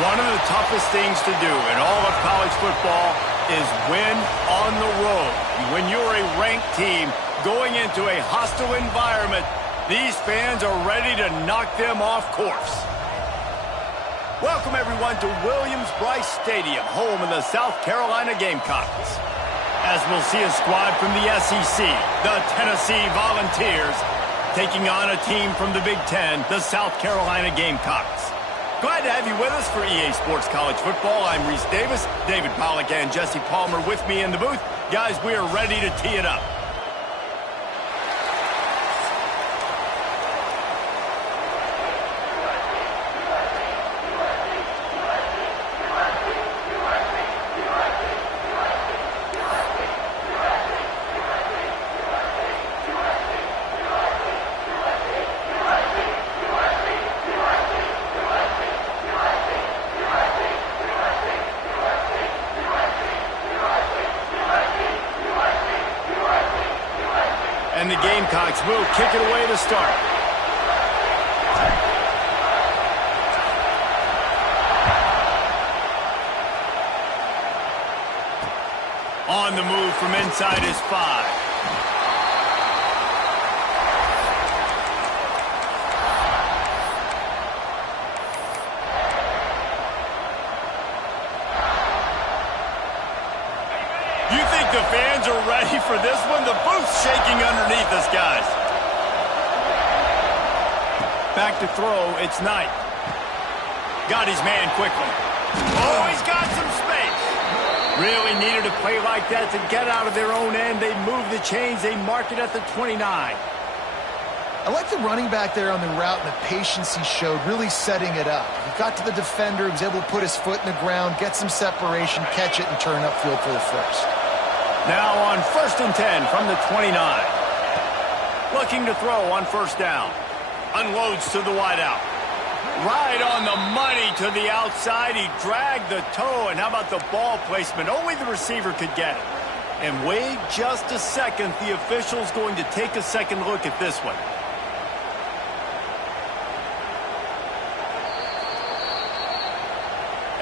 One of the toughest things to do in all of college football is win on the road. When you're a ranked team going into a hostile environment, these fans are ready to knock them off course. Welcome, everyone, to Williams-Brice Stadium, home of the South Carolina Gamecocks. As we'll see a squad from the SEC, the Tennessee Volunteers, taking on a team from the Big Ten, the South Carolina Gamecocks. Glad to have you with us for EA Sports College Football. I'm Reese Davis, David Pollack and Jesse Palmer with me in the booth. Guys, we are ready to tee it up. And the Gamecocks will kick it away to start. On the move from inside is 5. You think the fans are ready for this one? The booth's shaking underneath us, guys. Back to throw, it's Knight. Got his man quickly. Oh, he's got some space. Really needed a play like that to get out of their own end. They move the chains. They mark it at the 29. I like the running back there on the route and the patience he showed, really setting it up. He got to the defender, he was able to put his foot in the ground, get some separation, catch it, and turn upfield for the first. Now on 1st and 10 from the 29. Looking to throw on first down. Unloads to the wideout. Right on the money to the outside. He dragged the toe, and how about the ball placement? Only the receiver could get it. And wait just a second. The official's going to take a second look at this one.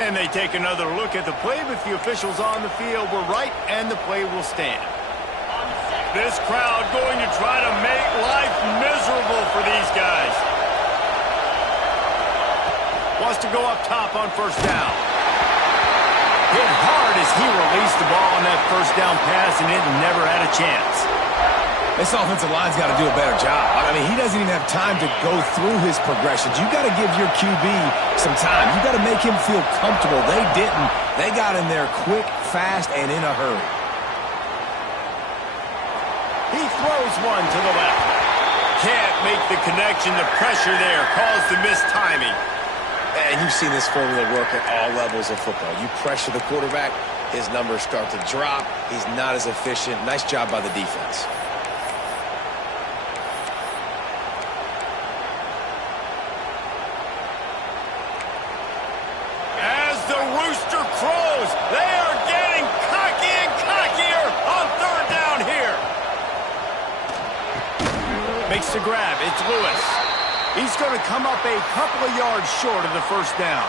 And they take another look at the play, but the officials on the field were right, and the play will stand. This crowd going to try to make life miserable for these guys. Wants to go up top on first down. Hit hard as he released the ball on that first down pass, and it never had a chance. This offensive line's got to do a better job. I mean, he doesn't even have time to go through his progressions. You got to give your QB some time. You got to make him feel comfortable. They didn't. They got in there quick, fast, and in a hurry. He throws one to the left. Can't make the connection. The pressure there caused the missed timing. And you've seen this formula work at all levels of football. You pressure the quarterback, his numbers start to drop. He's not as efficient. Nice job by the defense. The rooster crows. They are getting cocky and cockier on third down here. Makes the grab. It's Lewis. He's going to come up a couple of yards short of the first down.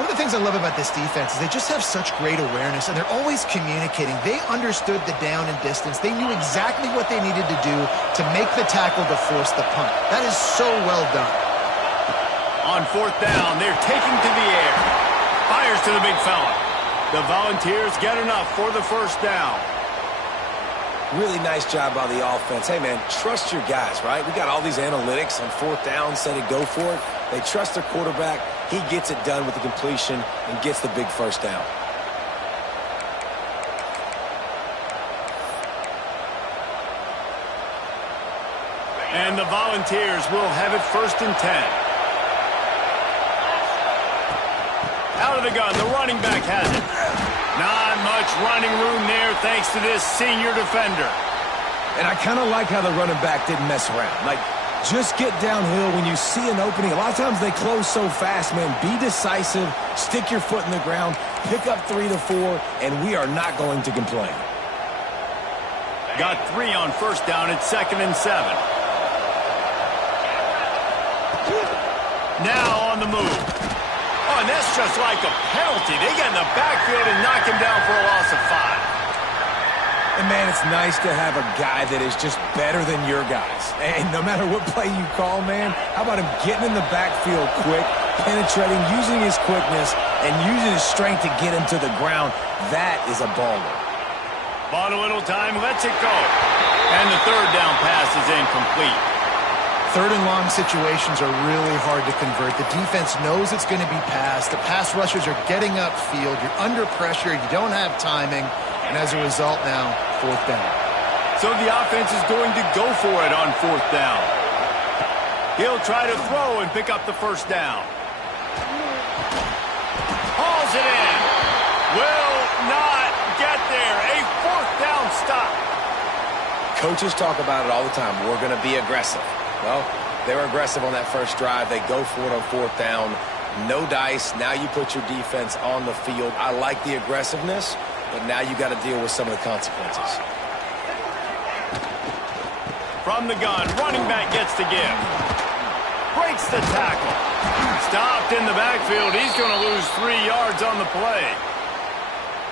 One of the things I love about this defense is they just have such great awareness, and they're always communicating. They understood the down and distance. They knew exactly what they needed to do to make the tackle to force the punt. That is so well done. On fourth down, they're taking to the air. Fires to the big fella. The Volunteers get enough for the first down. Really nice job by the offense. Hey, man, trust your guys, right? We got all these analytics on fourth down, say to go for it. They trust their quarterback. He gets it done with the completion and gets the big first down. And the Volunteers will have it 1st and 10. Out of the gun, the running back has it. Not much running room there thanks to this senior defender. And I kind of like how the running back didn't mess around. Like, just get downhill when you see an opening. A lot of times they close so fast, man. Be decisive, stick your foot in the ground, pick up 3 to 4, and we are not going to complain. Got 3 on first down at 2nd and 7. Now on the move. A that's just like a penalty. They get in the backfield and knock him down for a loss of 5. And, man, it's nice to have a guy that is just better than your guys. And no matter what play you call, man, how about him getting in the backfield quick, penetrating, using his quickness, and using his strength to get him to the ground? That is a baller. Bought a little time, lets it go. And the third down pass is incomplete. Third and long situations are really hard to convert. The defense knows it's going to be passed. The pass rushers are getting upfield. You're under pressure. You don't have timing. And as a result now, fourth down. So the offense is going to go for it on fourth down. He'll try to throw and pick up the first down. Hauls it in. Will not get there. A fourth down stop. Coaches talk about it all the time. We're going to be aggressive. Well, they were aggressive on that first drive. They go for it on fourth down. No dice. Now you put your defense on the field. I like the aggressiveness, but now you got to deal with some of the consequences. From the gun, running back gets to give. Breaks the tackle. Stopped in the backfield. He's going to lose 3 yards on the play.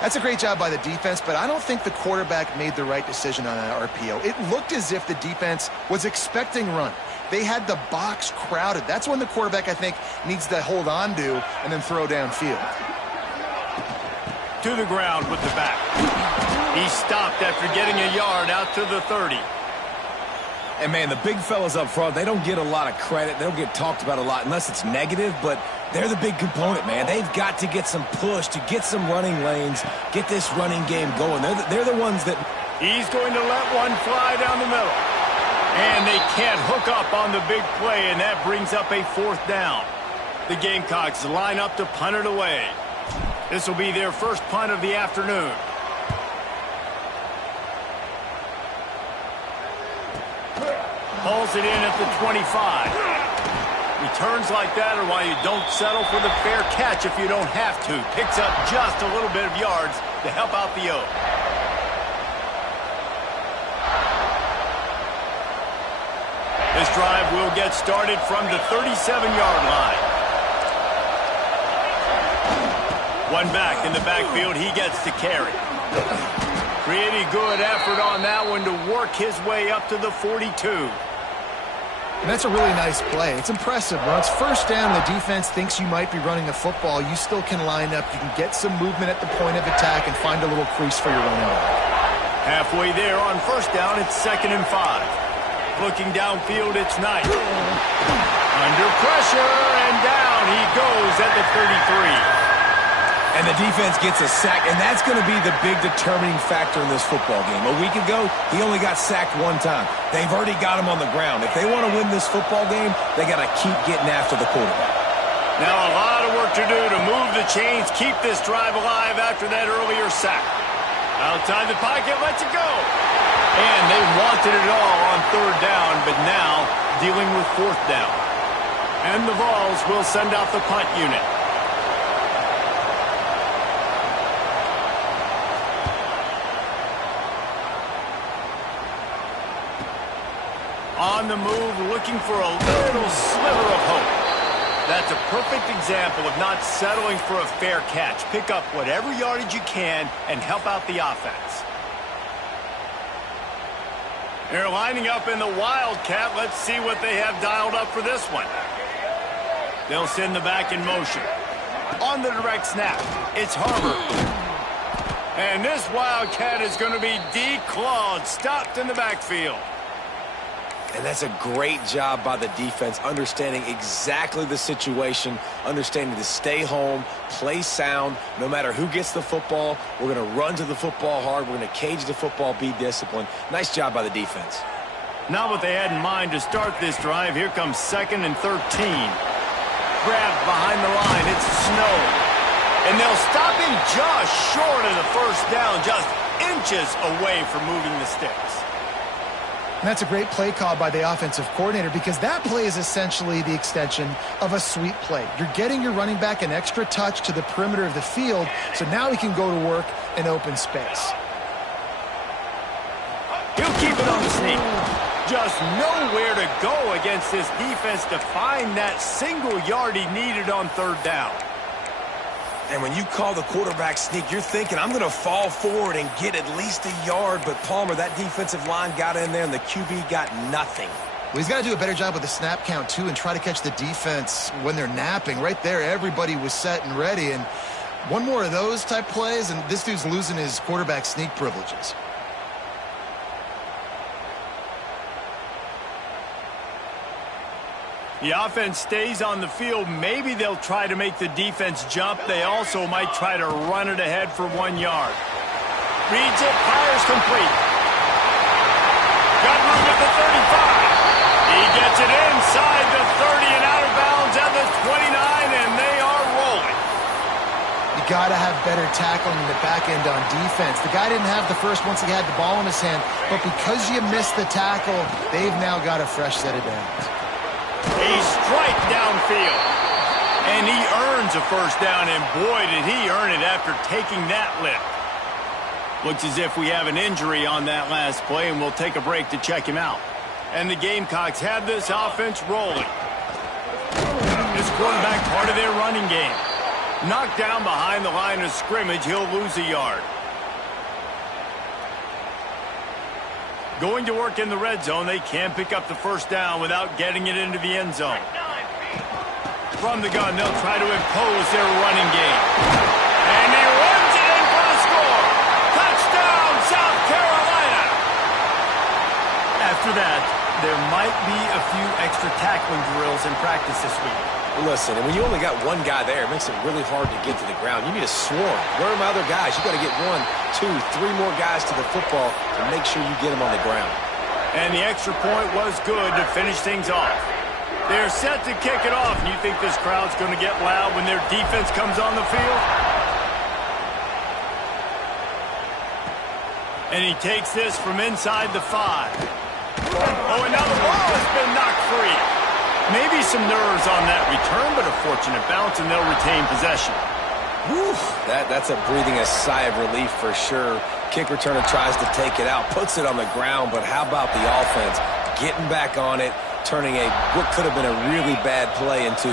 That's a great job by the defense, but I don't think the quarterback made the right decision on that RPO. It looked as if the defense was expecting run. They had the box crowded. That's when the quarterback, I think, needs to hold on to and then throw downfield. To the ground with the back. He stopped after getting a yard out to the 30. And, man, the big fellas up front, they don't get a lot of credit. They don't get talked about a lot unless it's negative, but they're the big component, man. They've got to get some push, to get some running lanes, get this running game going. They're the ones that... He's going to let one fly down the middle. And they can't hook up on the big play, and that brings up a fourth down. The Gamecocks line up to punt it away. This will be their first punt of the afternoon. Pulls it in at the 25. Returns like that are why you don't settle for the fair catch if you don't have to. Picks up just a little bit of yards to help out the Oak. This drive will get started from the 37-yard line. One back in the backfield, he gets to carry. Pretty good effort on that one to work his way up to the 42. And that's a really nice play. It's impressive. When it's first down, the defense thinks you might be running the football. You still can line up. You can get some movement at the point of attack and find a little crease for your running back. Halfway there on first down, it's 2nd and 5. Looking downfield, it's Knight. Under pressure, and down he goes at the 33. And the defense gets a sack, and that's going to be the big determining factor in this football game. A week ago, he only got sacked one time. They've already got him on the ground. If they want to win this football game, they got to keep getting after the quarterback. Now a lot of work to do to move the chains, keep this drive alive after that earlier sack. Outside the pocket, lets it go. And they wanted it all on third down, but now dealing with fourth down. And the Vols will send out the punt unit. On the move, looking for a little sliver of hope. That's a perfect example of not settling for a fair catch. Pick up whatever yardage you can and help out the offense. They're lining up in the Wildcat. Let's see what they have dialed up for this one. They'll send the back in motion. On the direct snap, it's Harbor. And this Wildcat is going to be declawed, stopped in the backfield. And that's a great job by the defense, understanding exactly the situation, understanding to stay home, play sound. No matter who gets the football, we're going to run to the football hard. We're going to cage the football, be disciplined. Nice job by the defense. Not what they had in mind to start this drive. Here comes 2nd and 13. Grabbed behind the line. It's Snow. And they'll stop him just short of the first down, just inches away from moving the sticks. And that's a great play call by the offensive coordinator because that play is essentially the extension of a sweep play. You're getting your running back an extra touch to the perimeter of the field, so now he can go to work in open space. He'll keep it on the sneak. Just nowhere to go against this defense to find that single yard he needed on third down. And when you call the quarterback sneak, you're thinking, I'm going to fall forward and get at least a yard. But Palmer, that defensive line got in there, and the QB got nothing. Well, he's got to do a better job with the snap count, too, and try to catch the defense when they're napping. Right there, everybody was set and ready. And one more of those type plays, and this dude's losing his quarterback sneak privileges. The offense stays on the field. Maybe they'll try to make the defense jump. They also might try to run it ahead for 1 yard. Reads it, fires complete. Got room at the 35. He gets it inside the 30 and out of bounds at the 29, and they are rolling. You got to have better tackling in the back end on defense. The guy didn't have the first once he had the ball in his hand, but because you missed the tackle, they've now got a fresh set of downs. A strike downfield. And he earns a first down, and boy, did he earn it after taking that lift. Looks as if we have an injury on that last play, and we'll take a break to check him out. And the Gamecocks have this offense rolling. This quarterback part of their running game. Knocked down behind the line of scrimmage, he'll lose a yard. Going to work in the red zone, they can pick up the first down without getting it into the end zone. From the gun, they'll try to impose their running game. And he runs it in for the score. Touchdown, South Carolina. After that, there might be a few extra tackling drills in practice this week. Listen, and when you only got one guy there, it makes it really hard to get to the ground. You need a swarm. Where are my other guys? You got to get 1, 2, 3 more guys to the football to make sure you get them on the ground. And the extra point was good to finish things off. They're set to kick it off, and you think this crowd's going to get loud when their defense comes on the field? And he takes this from inside the 5. Oh, and now the ball has been knocked free. Maybe some nerves on that return, but a fortunate bounce, and they'll retain possession. Whew, that's a breathing a sigh of relief for sure. Kick returner tries to take it out, puts it on the ground, but how about the offense getting back on it, turning what could have been a really bad play into,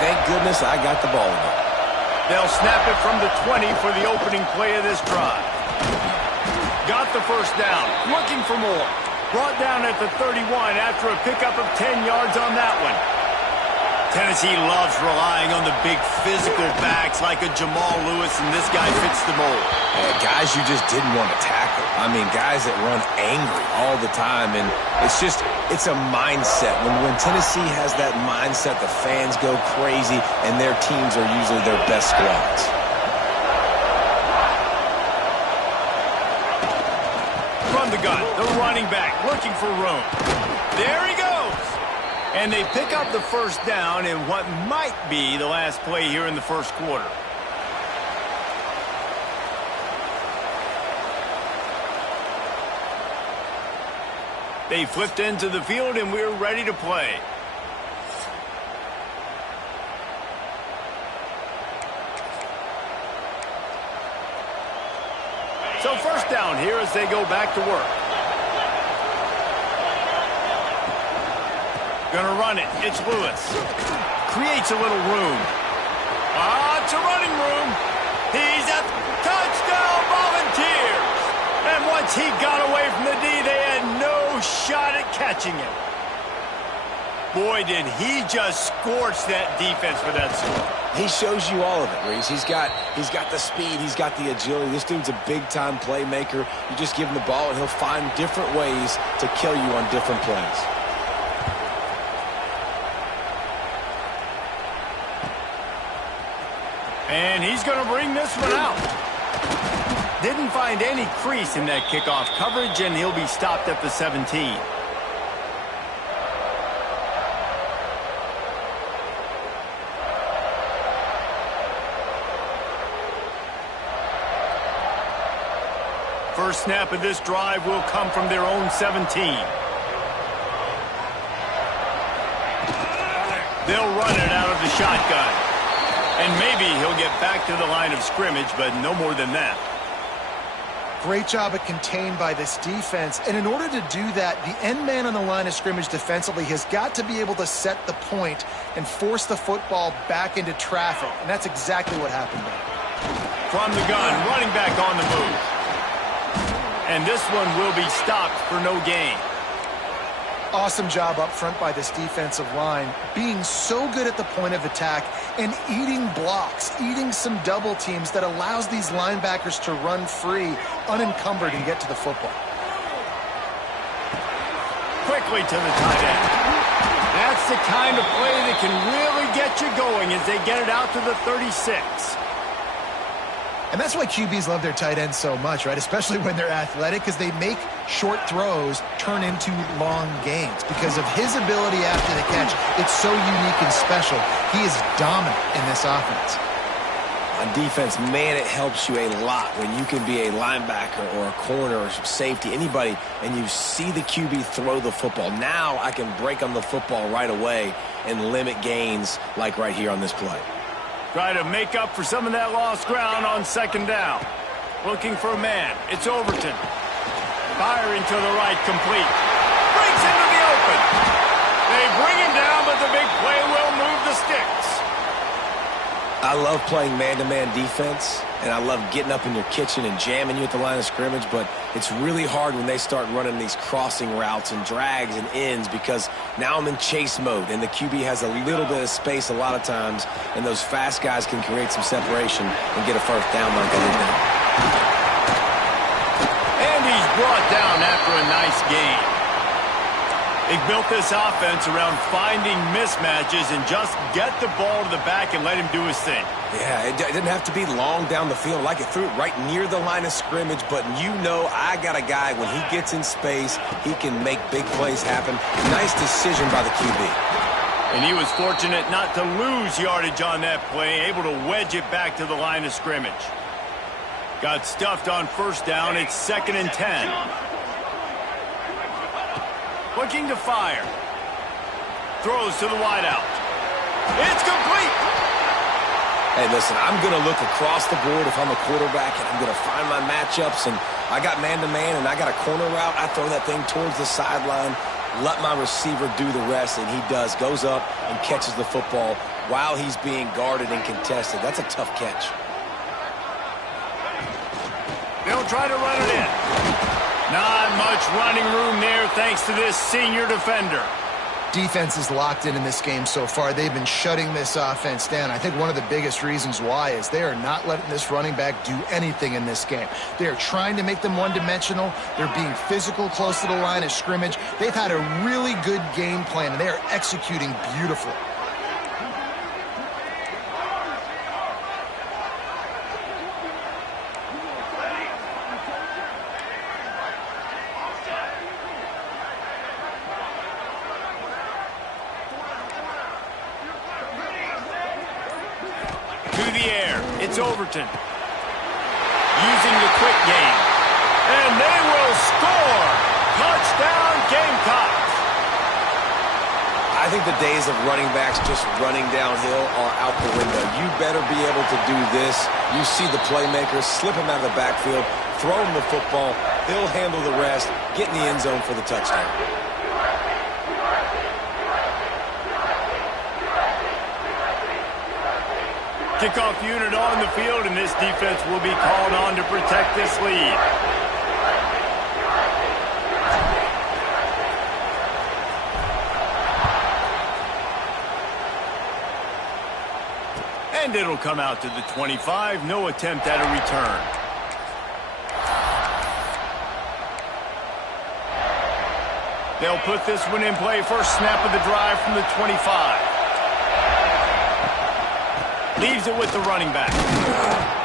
thank goodness I got the ball again. They'll snap it from the 20 for the opening play of this drive. Got the first down, looking for more. Brought down at the 31 after a pickup of 10 yards on that one. Tennessee loves relying on the big physical backs like a Jamal Lewis, and this guy fits the mold. Guys you just didn't want to tackle. I mean, guys that run angry all the time, and it's a mindset. When Tennessee has that mindset, the fans go crazy, and their teams are usually their best squads. From the gun, the running back looking for room. There he goes. And they pick up the first down in what might be the last play here in the first quarter. They flipped into the field, and we're ready to play. So first down here as they go back to work. Gonna run it. It's Lewis. Creates a little room. It's a running room. He's at touchdown, Volunteers. And once he got away from the D, they had no shot at catching him. Boy, did he just scorch that defense for that score. He shows you all of it, Reese. He's got the speed. He's got the agility. This dude's a big-time playmaker. You just give him the ball, and he'll find different ways to kill you on different plays. And he's going to bring this one out. Didn't find any crease in that kickoff coverage, and he'll be stopped at the 17. First snap of this drive will come from their own 17. They'll run it out of the shotgun. And maybe he'll get back to the line of scrimmage, but no more than that. Great job at contained by this defense. And in order to do that, the end man on the line of scrimmage defensively has got to be able to set the point and force the football back into traffic. And that's exactly what happened there. From the gun, running back on the move. And this one will be stopped for no gain. Awesome job up front by this defensive line, being so good at the point of attack and eating blocks, eating some double teams that allows these linebackers to run free, unencumbered, and get to the football. Quickly to the tight end. That's the kind of play that can really get you going as they get it out to the 36. And that's why QBs love their tight ends so much, right? Especially when they're athletic, because they make short throws turn into long gains. Because of his ability after the catch, it's so unique and special. He is dominant in this offense. On defense, man, it helps you a lot when you can be a linebacker or a corner or safety, anybody, and you see the QB throw the football. Now I can break on the football right away and limit gains like right here on this play. Try to make up for some of that lost ground on second down. Looking for a man. It's Overton. Firing to the right, complete. Breaks into the open. They bring him down, but the big play will move the sticks. I love playing man-to-man defense, and I love getting up in your kitchen and jamming you at the line of scrimmage, but it's really hard when they start running these crossing routes and drags and ends because now I'm in chase mode, and the QB has a little bit of space a lot of times, and those fast guys can create some separation and get a first down like I did now. And he's brought down after a nice gain. They built this offense around finding mismatches and just get the ball to the back and let him do his thing. Yeah, it didn't have to be long down the field. Like it threw it right near the line of scrimmage, but you know I got a guy, when he gets in space, he can make big plays happen. Nice decision by the QB. And he was fortunate not to lose yardage on that play, able to wedge it back to the line of scrimmage. Got stuffed on first down. It's 2nd and 10. Looking to fire. Throws to the wideout. It's complete. Hey, listen, I'm going to look across the board if I'm a quarterback, and I'm going to find my matchups, and I got man-to-man, and I got a corner route. I throw that thing towards the sideline, let my receiver do the rest, and he does. Goes up and catches the football while he's being guarded and contested. That's a tough catch. They'll try to run it in. Not much running room there thanks to this senior defender. Defense is locked in this game so far. They've been shutting this offense down. I think one of the biggest reasons why is they are not letting this running back do anything in this game. They are trying to make them one-dimensional. They're being physical close to the line of scrimmage. They've had a really good game plan, and they are executing beautifully. It's Overton using the quick game, and they will score. Touchdown, Gamecocks. I think the days of running backs just running downhill are out the window. You better be able to do this. You see the playmaker, slip him out of the backfield, throw him the football, he'll handle the rest, get in the end zone for the touchdown. Kickoff unit on the field, and this defense will be called on to protect this lead. And it'll come out to the 25. No attempt at a return. They'll put this one in play. First snap of the drive from the 25. Leaves it with the running back.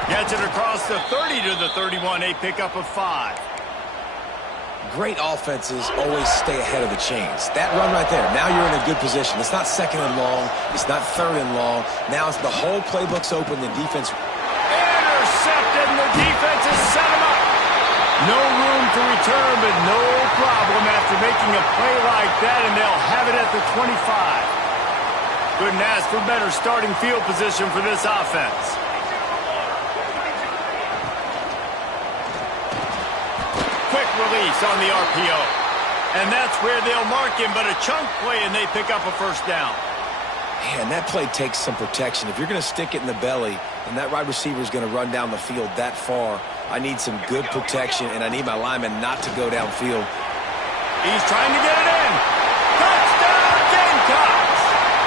Gets it across the 30 to the 31. A pickup of 5. Great offenses always stay ahead of the chains. That run right there, now you're in a good position. It's not 2nd and long. It's not 3rd and long. Now it's the whole playbook's open. The defense. Intercepted, and the defense has set him up. No room to return, but no problem after making a play like that, and they'll have it at the 25. Couldn't ask for better starting field position for this offense. Quick release on the RPO. And that's where they'll mark him, but a chunk play, and they pick up a first down. Man, that play takes some protection. If you're going to stick it in the belly and that wide receiver is going to run down the field that far, I need some good protection, and I need my lineman not to go downfield. He's trying to get it in. Touchdown, Gamecocks!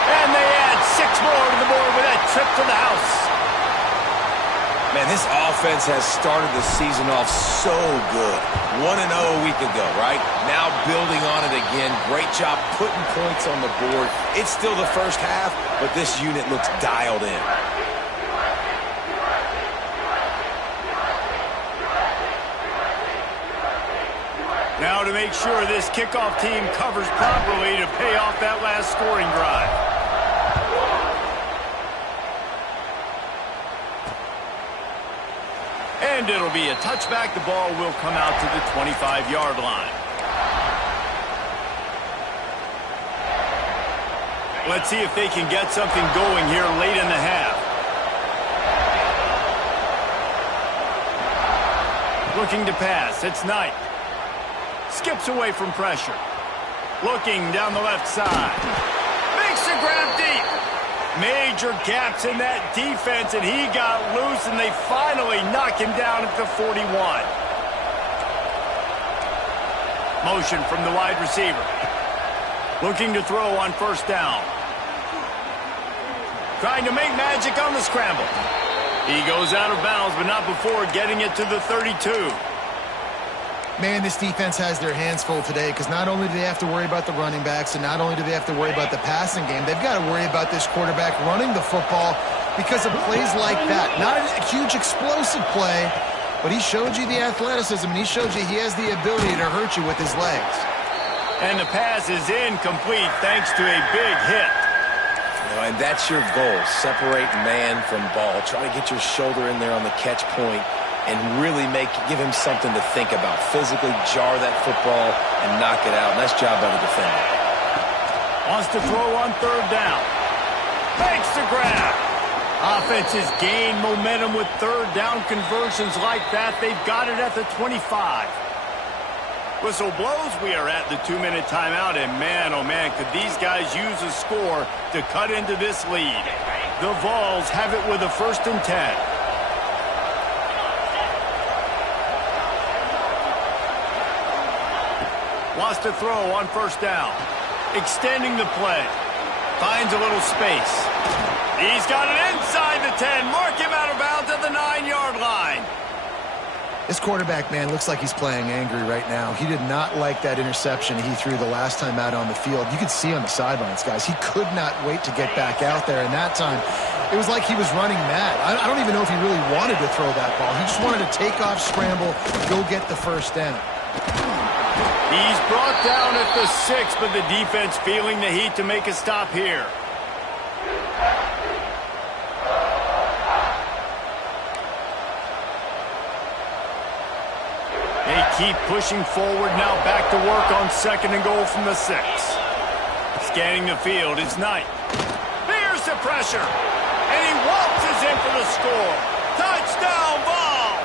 And they add 6 more to the board with that trip to the house. Man, this offense has started the season off so good. 1-0 a week ago, right? Now building on it again. Great job putting points on the board. It's still the first half, but this unit looks dialed in. Now to make sure this kickoff team covers properly to pay off that last scoring drive. And it'll be a touchback. The ball will come out to the 25-yard line. Let's see if they can get something going here late in the half. Looking to pass. It's Knight. Skips away from pressure. Looking down the left side. Makes a grab deep. Major gaps in that defense, and he got loose, and they finally knock him down at the 41. Motion from the wide receiver. Looking to throw on first down. Trying to make magic on the scramble. He goes out of bounds, but not before getting it to the 32. Man, this defense has their hands full today because not only do they have to worry about the running backs and not only do they have to worry about the passing game, they've got to worry about this quarterback running the football because of plays like that. Not a huge explosive play, but he showed you the athleticism and he showed you he has the ability to hurt you with his legs. And the pass is incomplete thanks to a big hit. And that's your goal. Separate man from ball. Try to get your shoulder in there on the catch point and really give him something to think about. Physically jar that football and knock it out. Nice job by the defender. Wants to throw on third down. Makes the grab. Offenses gain momentum with third down conversions like that. They've got it at the 25. Whistle blows. We are at the 2-minute timeout. And man, oh man, could these guys use a score to cut into this lead. The Vols have it with a 1st and 10. Wants to throw on first down. Extending the play. Finds a little space. He's got it inside the 10. Mark him out of bounds at the 9-yard line. This quarterback, man, looks like he's playing angry right now. He did not like that interception he threw the last time out on the field. You could see on the sidelines, guys, he could not wait to get back out there. And that time, it was like he was running mad. I don't even know if he really wanted to throw that ball. He just wanted to take off, scramble, go get the first down. He's brought down at the 6, but the defense feeling the heat to make a stop here. They keep pushing forward now, back to work on 2nd and goal from the 6. Scanning the field, it's Knight. Here's the pressure, and he waltzes in for the score. Touchdown, Vols!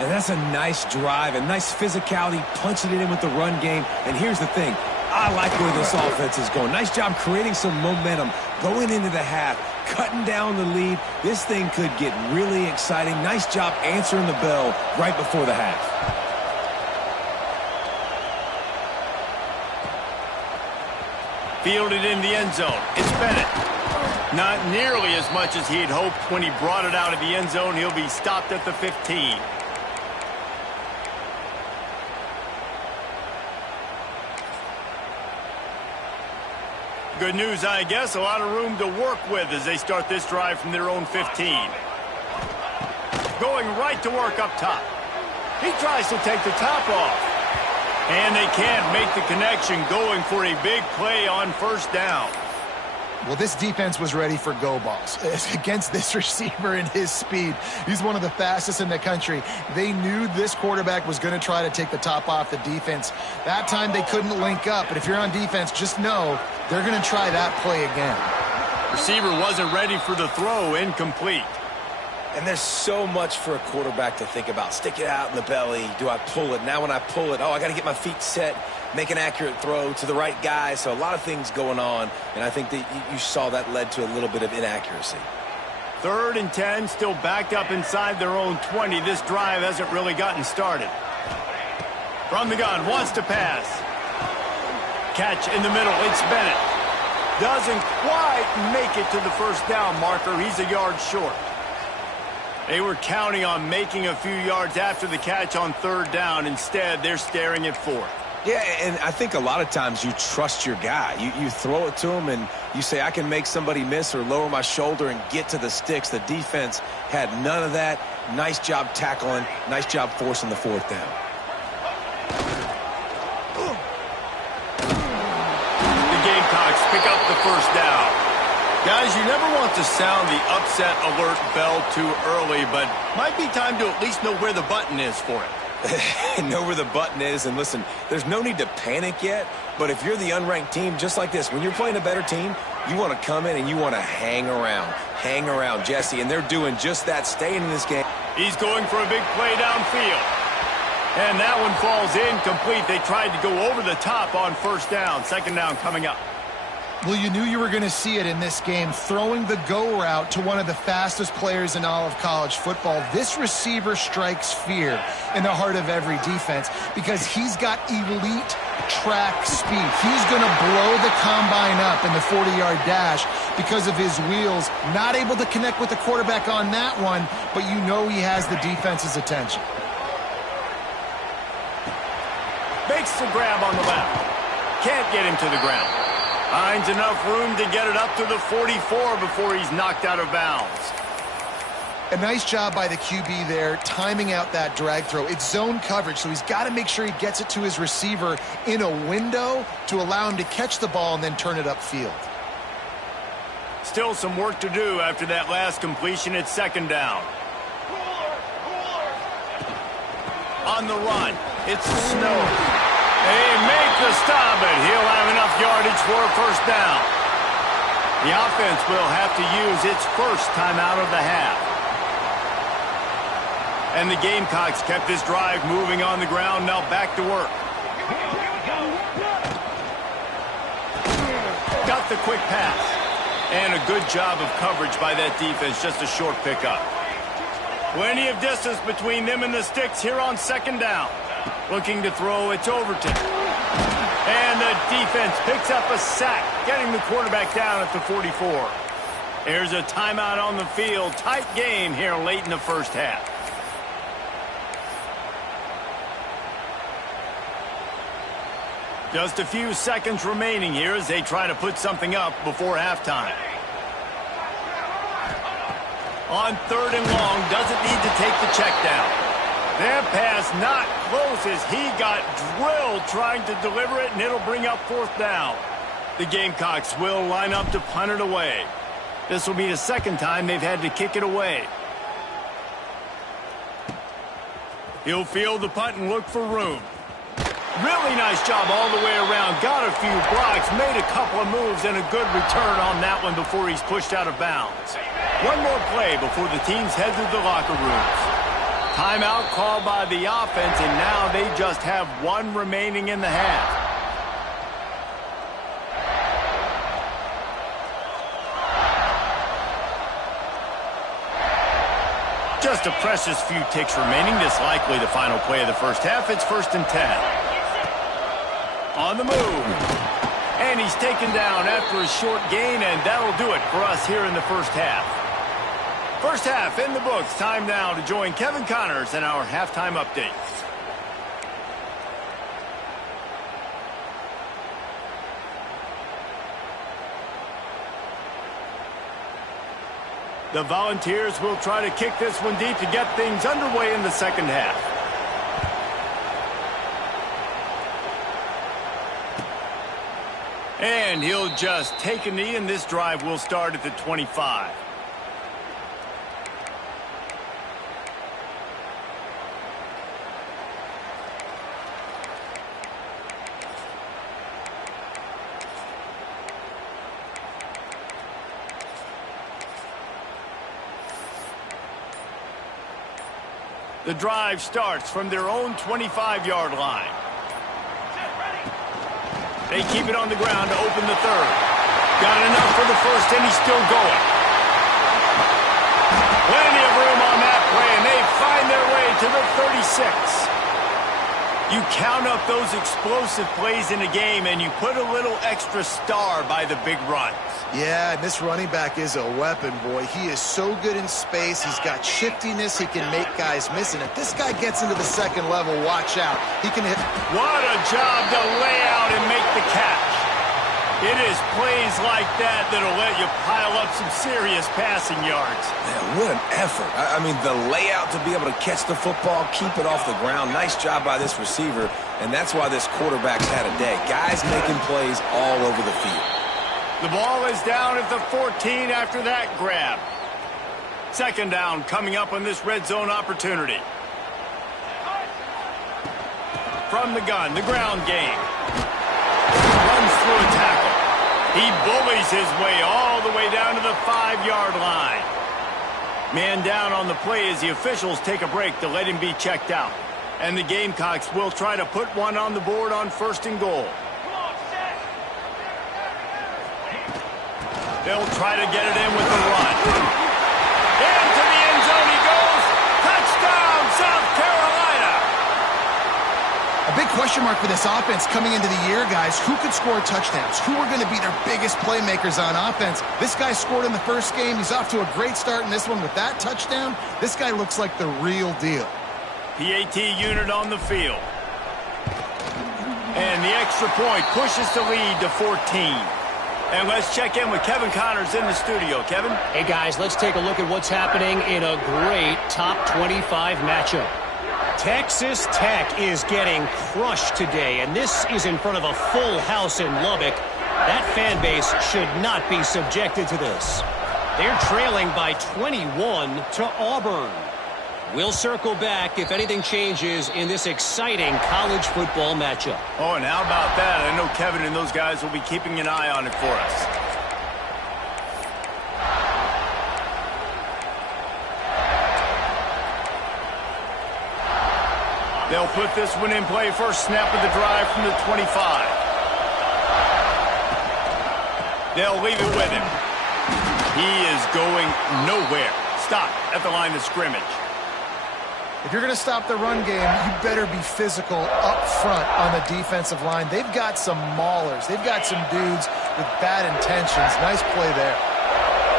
And that's a nice drive, a nice physicality, punching it in with the run game. And here's the thing. I like where this offense is going. Nice job creating some momentum, going into the half, cutting down the lead. This thing could get really exciting. Nice job answering the bell right before the half. Fielded in the end zone. It's Bennett. Not nearly as much as he'd hoped when he brought it out of the end zone. He'll be stopped at the 15. Good news, I guess. A lot of room to work with as they start this drive from their own 15. Going right to work up top. He tries to take the top off. And they can't make the connection, going for a big play on first down. Well, this defense was ready for go balls against this receiver and his speed. He's one of the fastest in the country. They knew this quarterback was going to try to take the top off the defense. That time they couldn't link up, but if you're on defense, just know they're going to try that play again. Receiver wasn't ready for the throw, incomplete. And there's so much for a quarterback to think about. Stick it out in the belly. Do I pull it? Now when I pull it, I got to get my feet set, make an accurate throw to the right guy. So a lot of things going on, and I think that you saw that led to a little bit of inaccuracy. 3rd and 10, still backed up inside their own 20. This drive hasn't really gotten started. From the gun, wants to pass. Catch in the middle, it's Bennett. Doesn't quite make it to the first down marker. He's a yard short. They were counting on making a few yards after the catch on 3rd down. Instead, they're staring at 4th. Yeah, and I think a lot of times you trust your guy. You throw it to him and you say, I can make somebody miss or lower my shoulder and get to the sticks. The defense had none of that. Nice job tackling. Nice job forcing the 4th down. The Gamecocks pick up the first down. Guys, you never want to sound the upset alert bell too early, but might be time to at least know where the button is for it. Know where the button is, and listen, there's no need to panic yet, but if you're the unranked team, just like this, when you're playing a better team, you want to come in and you want to hang around, Jesse, and they're doing just that, staying in this game. He's going for a big play downfield. And that one falls incomplete. They tried to go over the top on 1st down. 2nd down coming up. Well, you knew you were going to see it in this game, throwing the go route to one of the fastest players in all of college football. This receiver strikes fear in the heart of every defense because he's got elite track speed. He's going to blow the combine up in the 40-yard dash because of his wheels. Not able to connect with the quarterback on that one, but you know he has the defense's attention. Makes the grab on the left. Can't get him to the ground. Finds enough room to get it up to the 44 before he's knocked out of bounds. A nice job by the QB there, timing out that drag throw. It's zone coverage, so he's got to make sure he gets it to his receiver in a window to allow him to catch the ball and then turn it upfield. Still some work to do after that last completion. It's 2nd down. On the run, it's Snow. They make the stop, but he'll have enough yardage for a 1st down. The offense will have to use its first timeout of the half. And the Gamecocks kept this drive moving on the ground. Now back to work. Got the quick pass. And a good job of coverage by that defense. Just a short pickup. Plenty of distance between them and the sticks here on 2nd down. Looking to throw, it's Overton. And the defense picks up a sack, getting the quarterback down at the 44. There's a timeout on the field. Tight game here late in the 1st half. Just a few seconds remaining here as they try to put something up before halftime. On 3rd and long, doesn't need to take the check down. That pass not close as he got drilled trying to deliver it, and it'll bring up 4th down. The Gamecocks will line up to punt it away. This will be the 2nd time they've had to kick it away. He'll field the punt and look for room. Really nice job all the way around. Got a few blocks, made a couple of moves, and a good return on that one before he's pushed out of bounds. One more play before the teams head to the locker rooms. Timeout called by the offense, and now they just have one remaining in the half. Just a precious few ticks remaining. This likely the final play of the 1st half. It's 1st and 10. On the move. And he's taken down after a short gain, and that'll do it for us here in the 1st half. 1st half in the books. Time now to join Kevin Connors in our halftime update. The Volunteers will try to kick this one deep to get things underway in the 2nd half. And he'll just take a knee, and this drive will start at the 25. The drive starts from their own 25-yard line. They keep it on the ground to open the third. Got enough for the first, and he's still going. Plenty of room on that play, and they find their way to the 36. You count up those explosive plays in a game, and you put a little extra star by the big runs. Yeah, and this running back is a weapon, boy. He is so good in space. He's got shiftiness. He can make guys miss. And if this guy gets into the second level, watch out. He can hit. What a job to lay out and make the catch. It is plays like that that'll let you pile up some serious passing yards. Man, what an effort. I mean, the layout to be able to catch the football, keep it off the ground. Nice job by this receiver, and that's why this quarterback's had a day. Guys making plays all over the field. The ball is down at the 14 after that grab. Second down coming up on this red zone opportunity. From the gun, the ground game. Runs through a tackle. He bullies his way all the way down to the 5-yard line. Man down on the play as the officials take a break to let him be checked out. And the Gamecocks will try to put one on the board on 1st and goal. They'll try to get it in with the run. Into the end zone he goes. Touchdown, South Carolina. A big question mark for this offense coming into the year, guys. Who could score touchdowns? Who are going to be their biggest playmakers on offense? This guy scored in the first game. He's off to a great start in this one with that touchdown. This guy looks like the real deal. PAT unit on the field. And the extra point pushes the lead to 14. And let's check in with Kevin Connors in the studio. Kevin? Hey, guys, let's take a look at what's happening in a great top 25 matchup. Texas Tech is getting crushed today, and this is in front of a full house in Lubbock. That fan base should not be subjected to this. They're trailing by 21 to Auburn. We'll circle back if anything changes in this exciting college football matchup. Oh, and how about that? I know Kevin and those guys will be keeping an eye on it for us. They'll put this one in play. First snap of the drive from the 25. They'll leave it with him. He is going nowhere. Stop at the line of scrimmage. If you're going to stop the run game, you better be physical up front on the defensive line. They've got some maulers. They've got some dudes with bad intentions. Nice play there.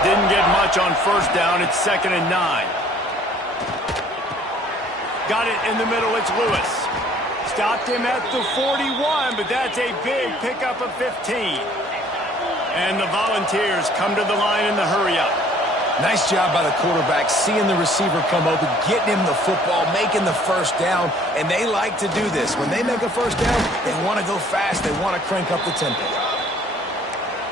Didn't get much on first down. It's 2nd and 9. Got it in the middle. It's Lewis. Stopped him at the 41, but that's a big pickup of 15. And the Volunteers come to the line in the hurry-up. Nice job by the quarterback, seeing the receiver come open, getting him the football, making the first down, and they like to do this. When they make a first down, they want to go fast. They want to crank up the tempo.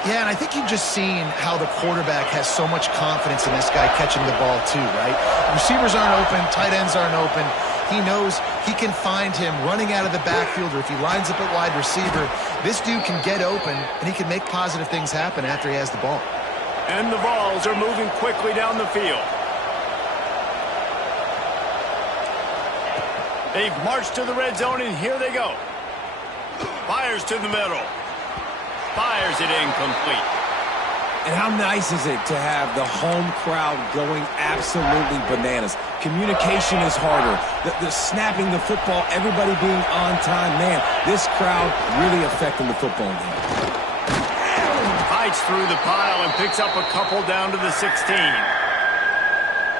Yeah, and I think you've just seen how the quarterback has so much confidence in this guy catching the ball too, right? Receivers aren't open, tight ends aren't open. He knows he can find him running out of the backfield, or if he lines up at wide receiver, this dude can get open, and he can make positive things happen after he has the ball. And the balls are moving quickly down the field. They've marched to the red zone, and here they go. Fires to the middle. Fires it incomplete. And how nice is it to have the home crowd going absolutely bananas? Communication is harder. The snapping the football, everybody being on time. Man, this crowd really affecting the football game. Fights through the pile and picks up a couple down to the 16.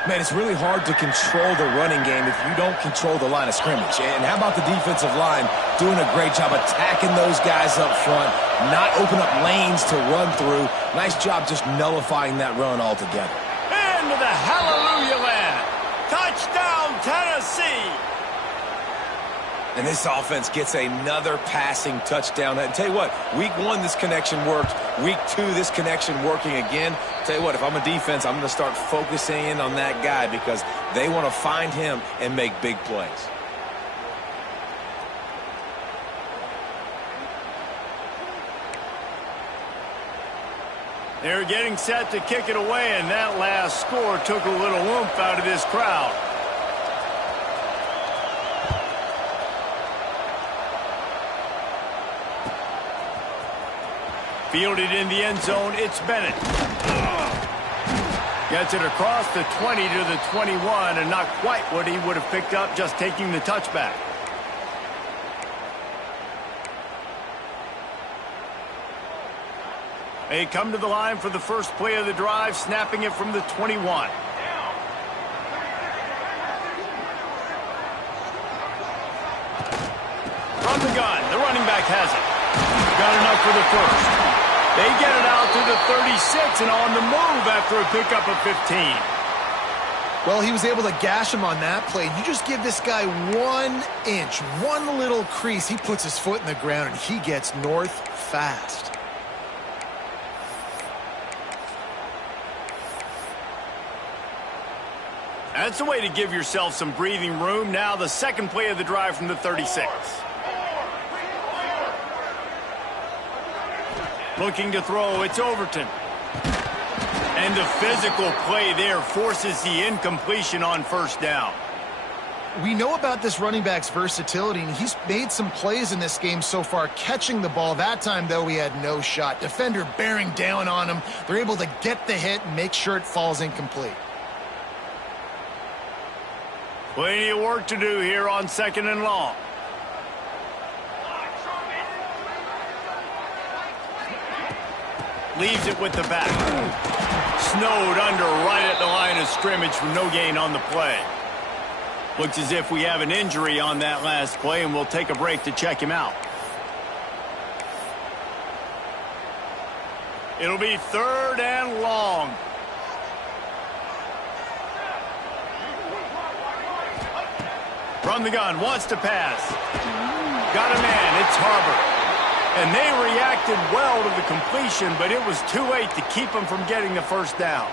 Man, it's really hard to control the running game if you don't control the line of scrimmage. And how about the defensive line doing a great job attacking those guys up front, not open up lanes to run through. Nice job just nullifying that run altogether. Into the hallelujah land. Touchdown, Tennessee. And this offense gets another passing touchdown. And tell you what, week 1, this connection worked. Week 2, this connection working again. Tell you what, if I'm a defense, I'm going to start focusing in on that guy because they want to find him and make big plays. They're getting set to kick it away, and that last score took a little oomph out of this crowd. Fielded in the end zone, it's Bennett. Gets it across the 20 to the 21, and not quite what he would have picked up just taking the touchback. They come to the line for the first play of the drive, snapping it from the 21. From the gun, the running back has it. Got enough for the first. They get it out to the 36 and on the move after a pickup of 15. Well, he was able to gash him on that play. You just give this guy 1 inch, one little crease. He puts his foot in the ground and he gets north fast. That's the way to give yourself some breathing room. Now the second play of the drive from the 36. Looking to throw, it's Overton. And the physical play there forces the incompletion on first down. We know about this running back's versatility, and he's made some plays in this game so far, catching the ball. That time, though, he had no shot. Defender bearing down on him. They're able to get the hit and make sure it falls incomplete. Plenty of work to do here on 2nd and long. Leaves it with the back. Snowed under right at the line of scrimmage for no gain on the play. Looks as if we have an injury on that last play, and we'll take a break to check him out. It'll be 3rd and long. From the gun, wants to pass. Got a man, it's Harbor. And they reacted well to the completion, but it was too late to keep them from getting the first down.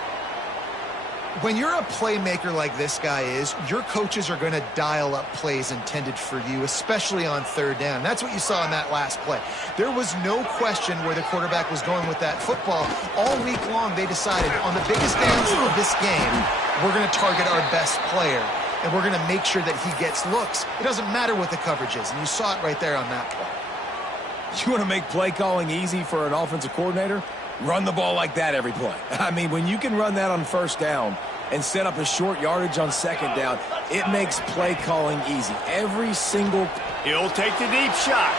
When you're a playmaker like this guy is, your coaches are going to dial up plays intended for you, especially on 3rd down. That's what you saw in that last play. There was no question where the quarterback was going with that football. All week long, they decided on the biggest downs of this game, we're going to target our best player, and we're going to make sure that he gets looks. It doesn't matter what the coverage is, and you saw it right there on that play. You want to make play calling easy for an offensive coordinator? Run the ball like that every play. I mean, when you can run that on first down and set up a short yardage on 2nd down, it makes play calling easy. Every single... He'll take the deep shot.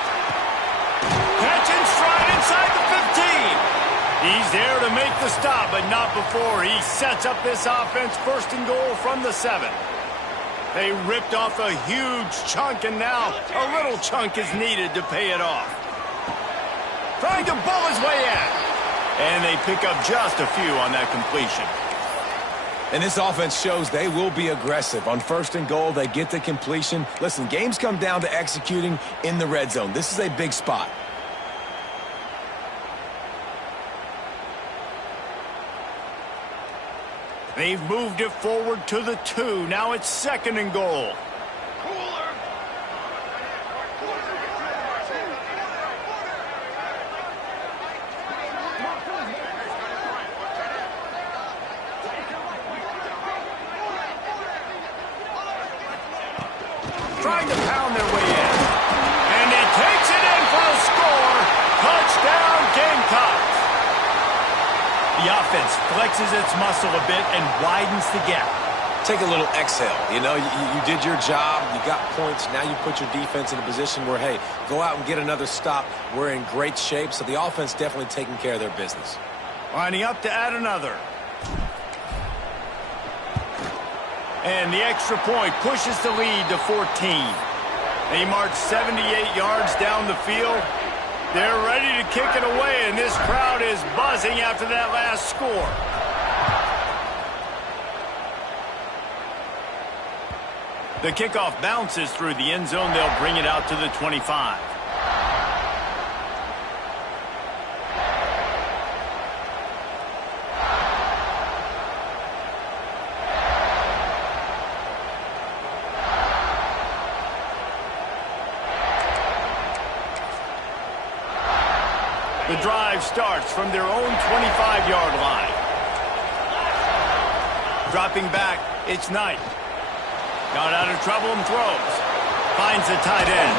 Catch and stride inside the 15. He's there to make the stop, but not before. He sets up this offense 1st and goal from the 7. They ripped off a huge chunk, and now a little chunk is needed to pay it off. Trying to bowl his way in. And they pick up just a few on that completion. And this offense shows they will be aggressive. On 1st and goal, they get the completion. Listen, games come down to executing in the red zone. This is a big spot. They've moved it forward to the 2. Now it's 2nd and goal. Trying to pound their way in. And he takes it in for a score. Touchdown, Gamecocks. The offense flexes its muscle a bit and widens the gap. Take a little exhale. You know, you did your job. You got points. Now you put your defense in a position where, hey, go out and get another stop. We're in great shape. So the offense definitely taking care of their business. Lining up to add another. And the extra point pushes the lead to 14. They march 78 yards down the field. They're ready to kick it away, and this crowd is buzzing after that last score. The kickoff bounces through the end zone. They'll bring it out to the 25. The drive starts from their own 25-yard line. Dropping back, it's Knight. Got out of trouble and throws. Finds the tight end.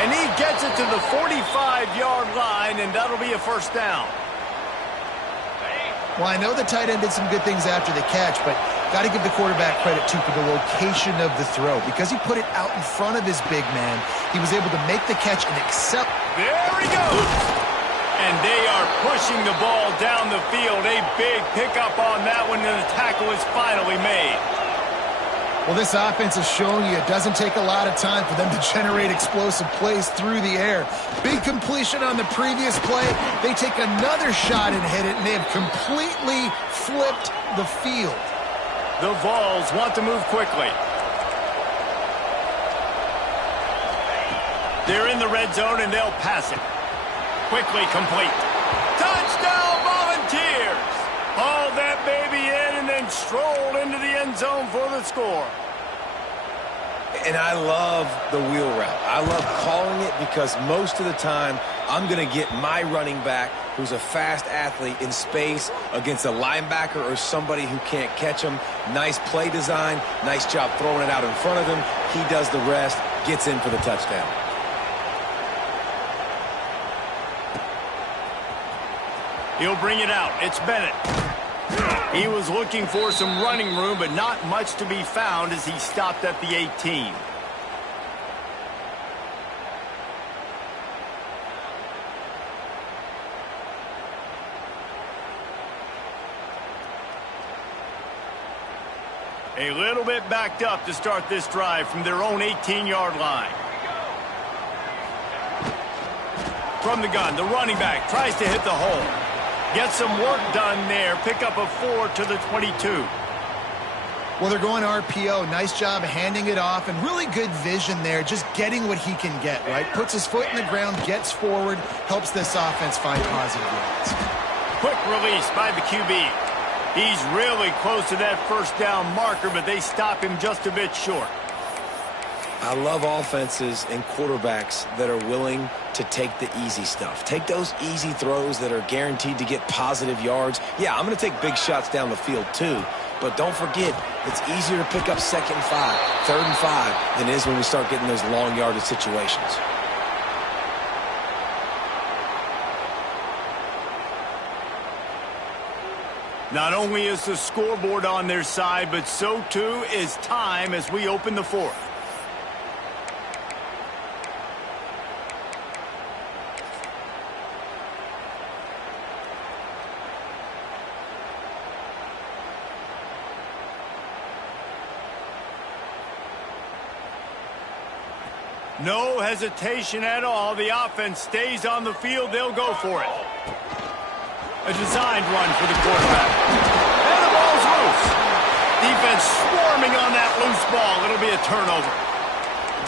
And he gets it to the 45-yard line, and that'll be a first down. Well, I know the tight end did some good things after the catch, but got to give the quarterback credit, too, for the location of the throw. Because he put it out in front of his big man, he was able to make the catch and accept. There he goes. And they are pushing the ball down the field. A big pickup on that one, and the tackle is finally made. Well, this offense is showing you it doesn't take a lot of time for them to generate explosive plays through the air. Big completion on the previous play. They take another shot and hit it, and they have completely flipped the field. The Vols want to move quickly. They're in the red zone, and they'll pass it. Quickly complete. Touchdown, Volunteers! Haul that baby in and then stroll into the end zone for the score. And I love the wheel route. I love calling it because most of the time I'm going to get my running back, who's a fast athlete, in space against a linebacker or somebody who can't catch him. Nice play design. Nice job throwing it out in front of him. He does the rest, gets in for the touchdown. He'll bring it out. It's Bennett. He was looking for some running room, but not much to be found as he stopped at the 18. A little bit backed up to start this drive from their own 18-yard line. From the gun, the running back tries to hit the hole. Get some work done there. Pick up a 4 to the 22. Well, they're going RPO. Nice job handing it off, and really good vision there, just getting what he can get, right? Puts his foot in the ground, gets forward, helps this offense find positive yards. Quick release by the QB. He's really close to that first down marker, but they stop him just a bit short. I love offenses and quarterbacks that are willing to take the easy stuff. Take those easy throws that are guaranteed to get positive yards. Yeah, I'm going to take big shots down the field too, but don't forget, it's easier to pick up 2nd and 5, 3rd and 5 than it is when we start getting those long yardage situations. Not only is the scoreboard on their side, but so too is time as we open the fourth. No hesitation at all. The offense stays on the field. They'll go for it. A designed run for the quarterback. And the ball's loose. Defense swarming on that loose ball. It'll be a turnover.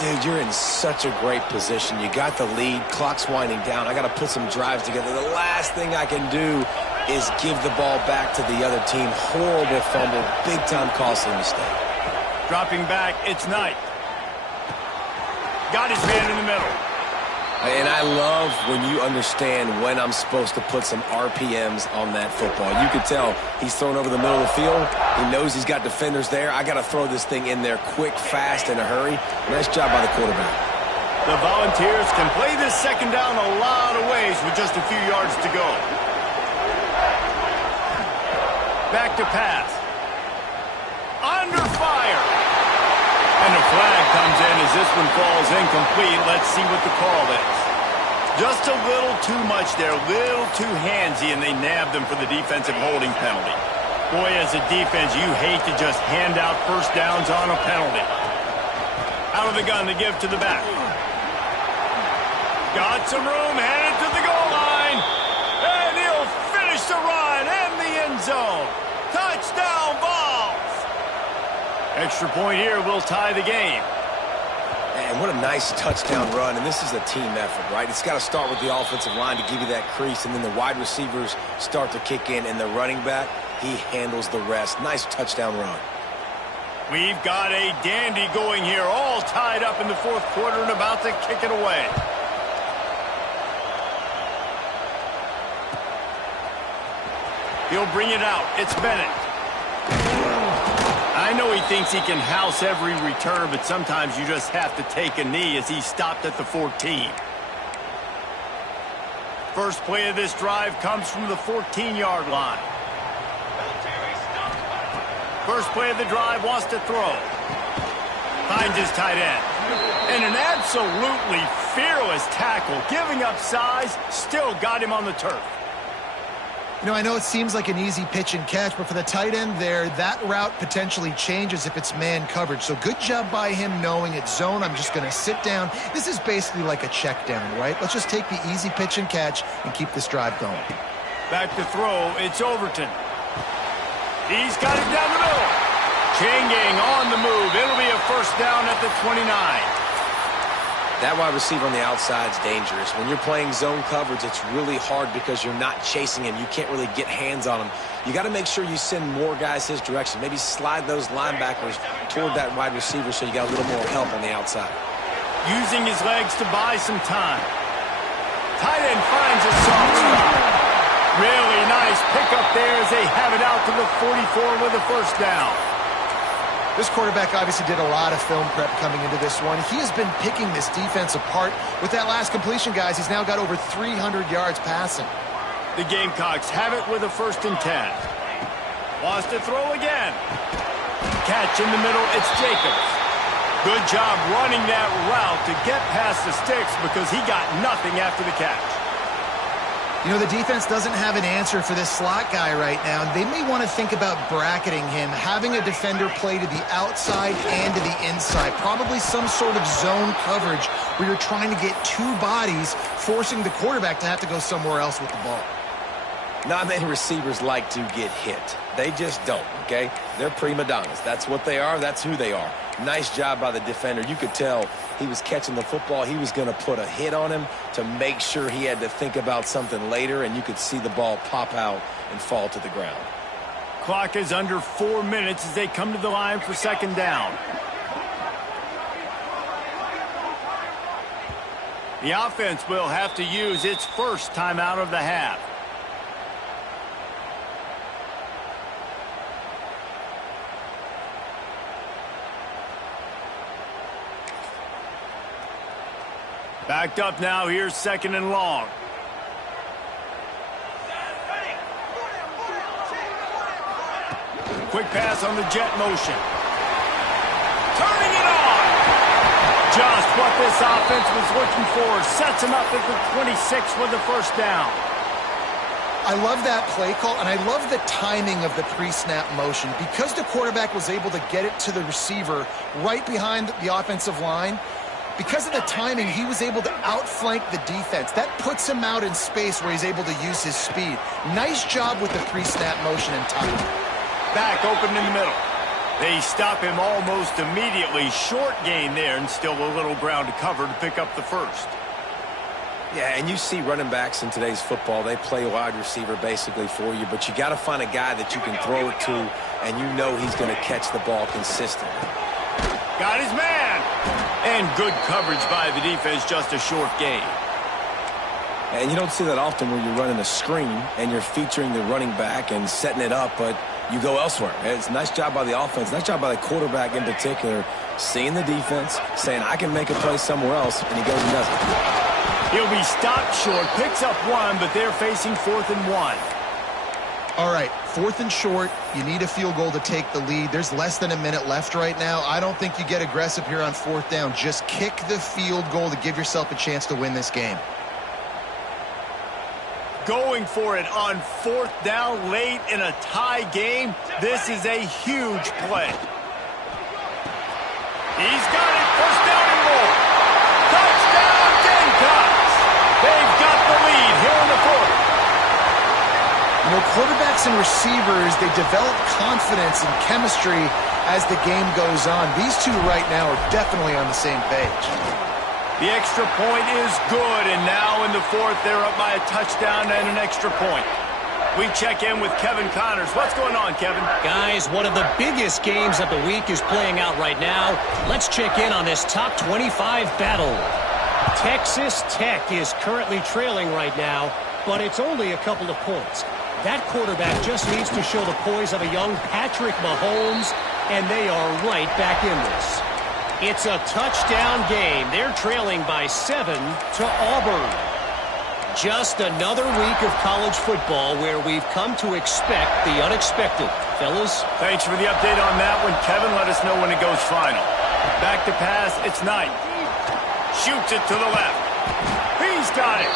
Dude, you're in such a great position. You got the lead. Clock's winding down. I got to put some drives together. The last thing I can do is give the ball back to the other team. Horrible fumble. Big-time costly mistake. Dropping back, it's Knight. Got his man in the middle. And I love when you understand when I'm supposed to put some RPMs on that football. You could tell he's thrown over the middle of the field. He knows he's got defenders there. I got to throw this thing in there quick, fast, in a hurry. Nice job by the quarterback. The Volunteers can play this second down a lot of ways with just a few yards to go. Back to pass. Under fire. And the flag comes in as this one falls incomplete. Let's see what the call is. Just a little too much there, a little too handsy, and they nabbed them for the defensive holding penalty. Boy, as a defense, you hate to just hand out first downs on a penalty. Out of the gun to give to the back. Got some room, headed to the goal line. And he'll finish the run and the end zone. Touchdown, Vols! Extra point here will tie the game. And what a nice touchdown run. And this is a team effort, right? It's got to start with the offensive line to give you that crease, and then the wide receivers start to kick in, and the running back, he handles the rest. Nice touchdown run. We've got a dandy going here, all tied up in the fourth quarter and about to kick it away. He'll bring it out. It's Bennett. I know he thinks he can house every return, but sometimes you just have to take a knee as he stopped at the 14. First play of this drive comes from the 14-yard line. First play of the drive, wants to throw. Finds his tight end. And an absolutely fearless tackle, giving up size, still got him on the turf. You know, I know it seems like an easy pitch and catch, but for the tight end there, that route potentially changes if it's man coverage. So good job by him knowing it's zone. I'm just going to sit down. This is basically like a check down, right? Let's just take the easy pitch and catch and keep this drive going. Back to throw, it's Overton. He's got it down the middle. Changing on the move. It'll be a first down at the 29. That wide receiver on the outside is dangerous. When you're playing zone coverage, it's really hard because you're not chasing him. You can't really get hands on him. You got to make sure you send more guys his direction. Maybe slide those linebackers toward that wide receiver so you got a little more help on the outside. Using his legs to buy some time. Tight end finds a soft spot. Really nice pickup there as they have it out to the 44 with a first down. This quarterback obviously did a lot of film prep coming into this one. He has been picking this defense apart. With that last completion, guys, he's now got over 300 yards passing. The Gamecocks have it with a 1st and 10. Wants to throw again. Catch in the middle, it's Jacobs. Good job running that route to get past the sticks because he got nothing after the catch. You know, the defense doesn't have an answer for this slot guy right now. They may want to think about bracketing him, having a defender play to the outside and to the inside. Probably some sort of zone coverage where you're trying to get two bodies, forcing the quarterback to have to go somewhere else with the ball. Not many receivers like to get hit. They just don't, okay? They're prima donnas. That's what they are. That's who they are. Nice job by the defender. You could tell he was catching the football. He was going to put a hit on him to make sure he had to think about something later, and you could see the ball pop out and fall to the ground. Clock is under 4 minutes as they come to the line for 2nd down. The offense will have to use its first timeout of the half. Backed up now, here's 2nd and long. Quick pass on the jet motion. Turning it on! Just what this offense was looking for. Sets him up at the 26 with the first down. I love that play call, and I love the timing of the pre-snap motion. Because the quarterback was able to get it to the receiver right behind the offensive line, because of the timing, he was able to outflank the defense. That puts him out in space where he's able to use his speed. Nice job with the pre-snap motion and timing. Back open in the middle. They stop him almost immediately. Short gain there and still a little ground to cover to pick up the first. Yeah, and you see running backs in today's football, they play wide receiver basically for you, but you got to find a guy that you can throw it to, and you know he's going to catch the ball consistently. Got his man. And good coverage by the defense, just a short gain. And you don't see that often where you're running a screen and you're featuring the running back and setting it up, but you go elsewhere. It's a nice job by the offense, nice job by the quarterback in particular, seeing the defense, saying, I can make a play somewhere else, and he goes and does it. He'll be stopped short, picks up 1, but they're facing 4th and 1. All right, 4th and short. You need a field goal to take the lead. There's less than a minute left right now. I don't think you get aggressive here on 4th down. Just kick the field goal to give yourself a chance to win this game. Going for it on 4th down late in a tie game. This is a huge play. He's got it. First down and more. Touchdown Gamecocks. They've got the lead here in the 4th. You know, quarterbacks and receivers, they develop confidence and chemistry as the game goes on. These two right now are definitely on the same page. The extra point is good, and now in the 4th, they're up by a touchdown and an extra point. We check in with Kevin Connors. What's going on, Kevin? Guys, one of the biggest games of the week is playing out right now. Let's check in on this top 25 battle. Texas Tech is currently trailing right now, but it's only a couple of points. That quarterback just needs to show the poise of a young Patrick Mahomes and they are right back in this. It's a touchdown game. They're trailing by 7 to Auburn. Just another week of college football where we've come to expect the unexpected. Fellas? Thanks for the update on that one, Kevin. Let us know when it goes final. Back to pass, it's Knight. Shoots it to the left. He's got it.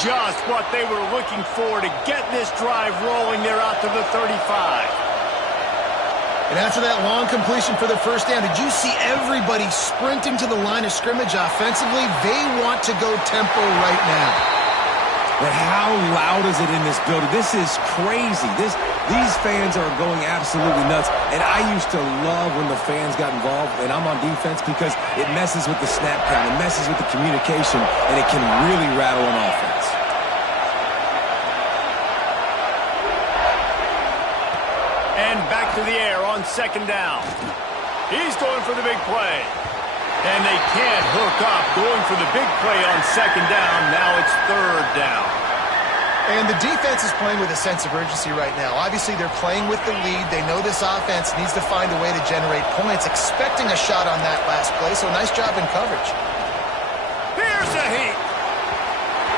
Just what they were looking for to get this drive rolling. They're out to the 35. And after that long completion for the first down, did you see everybody sprinting to the line of scrimmage offensively? They want to go tempo right now. But how loud is it in this building? This is crazy. These fans are going absolutely nuts. And I used to love when the fans got involved, and I'm on defense, because it messes with the snap count, it messes with the communication, and it can really rattle an offense. And back to the air on second down. He's going for the big play. And they can't hook up, going for the big play on second down. Now it's third down. And the defense is playing with a sense of urgency right now. Obviously, they're playing with the lead. They know this offense needs to find a way to generate points, expecting a shot on that last play. So nice job in coverage. Here's a heat.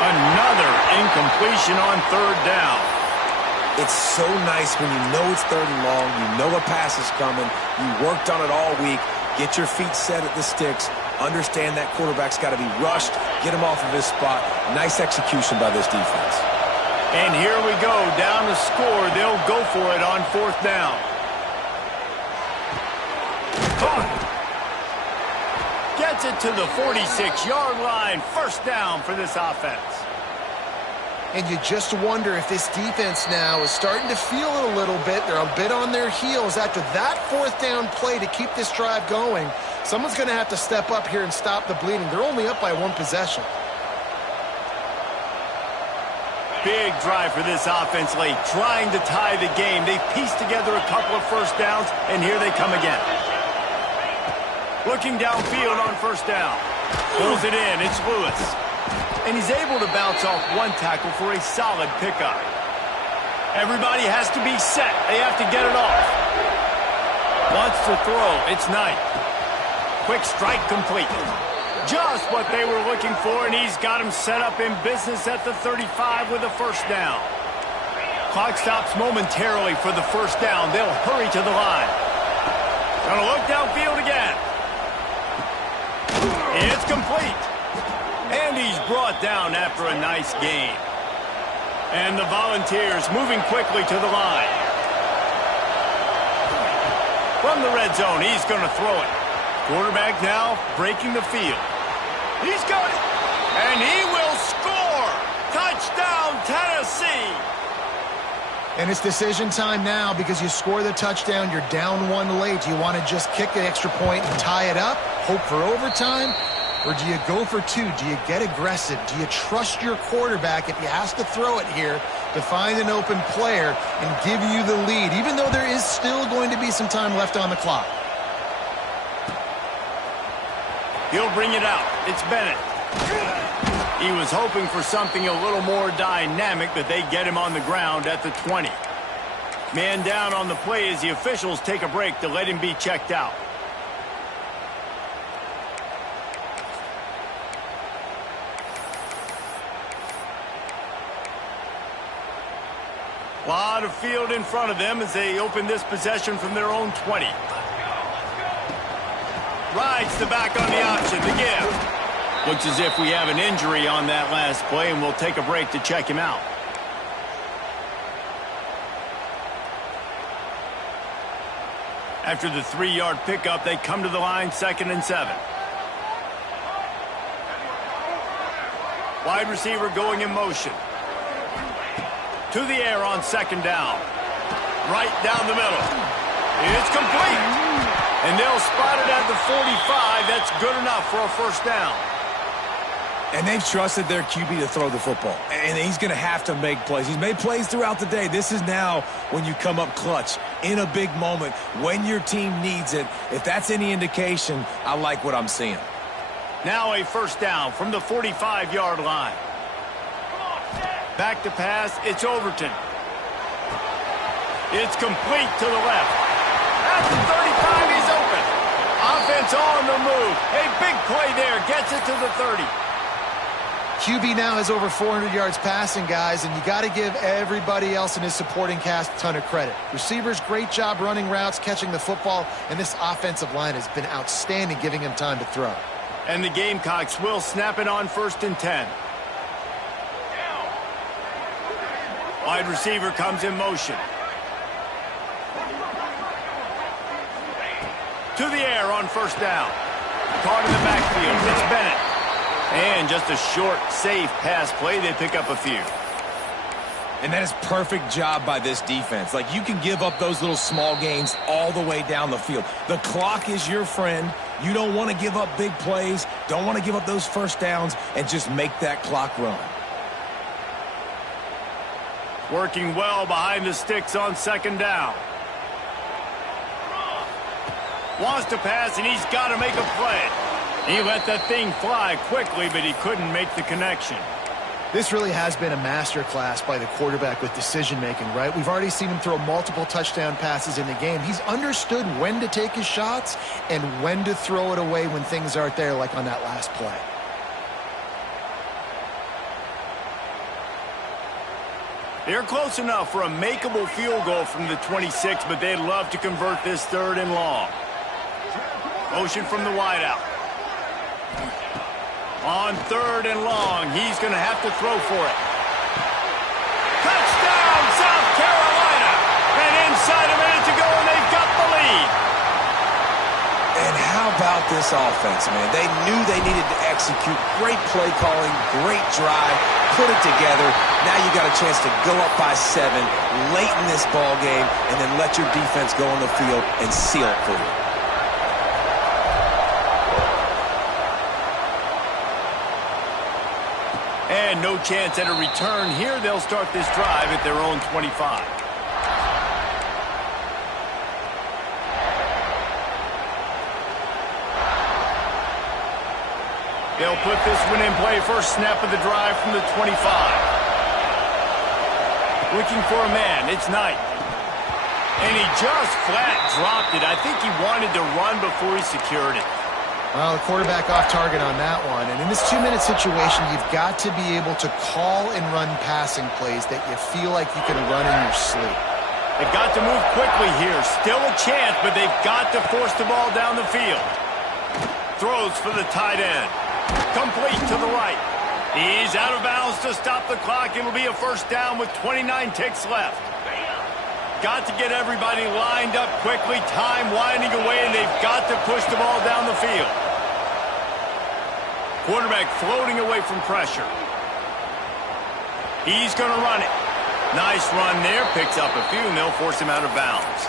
Another incompletion on third down. It's so nice when you know it's third and long, you know a pass is coming, you worked on it all week, get your feet set at the sticks, understand that quarterback's got to be rushed, get him off of his spot. Nice execution by this defense. And here we go, down to score. They'll go for it on fourth down. Caught. Gets it to the 46-yard line. First down for this offense. And you just wonder if this defense now is starting to feel it a little bit. They're a bit on their heels after that fourth down play to keep this drive going. Someone's going to have to step up here and stop the bleeding. They're only up by one possession. Big drive for this offense late, trying to tie the game. They pieced together a couple of first downs, and here they come again. Looking downfield on first down. Pulls it in. It's Lewis. And he's able to bounce off one tackle for a solid pickup. Everybody has to be set. They have to get it off. Wants to throw. It's Knight. Quick strike complete. Just what they were looking for, and he's got him set up in business at the 35 with a first down. Clock stops momentarily for the first down. They'll hurry to the line. Gonna look downfield again. It's complete. And he's brought down after a nice gain. And the Volunteers moving quickly to the line. From the red zone, he's going to throw it. Quarterback now breaking the field. He's got it. And he will score. Touchdown, Tennessee. And it's decision time now because you score the touchdown, you're down one late. Do you want to just kick the extra point and tie it up, hope for overtime? Or do you go for two? Do you get aggressive? Do you trust your quarterback if he has to throw it here to find an open player and give you the lead, even though there is still going to be some time left on the clock? He'll bring it out. It's Bennett. He was hoping for something a little more dynamic, but they get him on the ground at the 20. Man down on the play as the officials take a break to let him be checked out. A lot of field in front of them as they open this possession from their own 20. Rides the back on the option, the give. Looks as if we have an injury on that last play, and we'll take a break to check him out. After the 3-yard pickup, they come to the line, 2nd and 7. Wide receiver going in motion. To the air on 2nd down. Right down the middle. It's complete. And they'll spot it at the 45. That's good enough for a first down. And they've trusted their QB to throw the football. And he's going to have to make plays. He's made plays throughout the day. This is now when you come up clutch in a big moment when your team needs it. If that's any indication, I like what I'm seeing. Now a first down from the 45-yard line. Back to pass, it's Overton. It's complete to the left. At the 35. defense on the move. A big play there. Gets it to the 30. QB now has over 400 yards passing, guys, and you got to give everybody else in his supporting cast a ton of credit. Receivers, great job running routes, catching the football, and this offensive line has been outstanding, giving him time to throw. And the Gamecocks will snap it on 1st and 10. Wide receiver comes in motion. To the air on 1st down. Caught in the backfield. It's Bennett. And just a short, safe pass play. They pick up a few. And that is perfect job by this defense. Like, you can give up those little small gains all the way down the field. The clock is your friend. You don't want to give up big plays, don't want to give up those first downs, and just make that clock run. Working well behind the sticks on 2nd down. Wants to pass, and he's got to make a play. He let that thing fly quickly, but he couldn't make the connection. This really has been a master class by the quarterback with decision-making, right? We've already seen him throw multiple touchdown passes in the game. He's understood when to take his shots and when to throw it away when things aren't there, like on that last play. They're close enough for a makeable field goal from the 26, but they'd love to convert this 3rd and long. Motion from the wideout. On 3rd and long, he's going to have to throw for it. Touchdown, South Carolina! And inside a minute to go, and they've got the lead. And how about this offense, man? They knew they needed to execute. Great play calling, great drive, put it together. Now you got a chance to go up by 7 late in this ball game and then let your defense go on the field and seal it for you. And no chance at a return here. They'll start this drive at their own 25. They'll put this one in play. First snap of the drive from the 25. Looking for a man. It's Knight. And he just flat dropped it. I think he wanted to run before he secured it. Well, the quarterback off target on that one. And in this 2-minute situation, you've got to be able to call and run passing plays that you feel like you can run in your sleep. They've got to move quickly here. Still a chance, but they've got to force the ball down the field. Throws for the tight end. Complete to the right. He's out of bounds to stop the clock. It'll be a 1st down with 29 ticks left. Got to get everybody lined up quickly. Time winding away, and they've got to push the ball down the field. Quarterback floating away from pressure. He's going to run it. Nice run there. Picks up a few, and they'll force him out of bounds.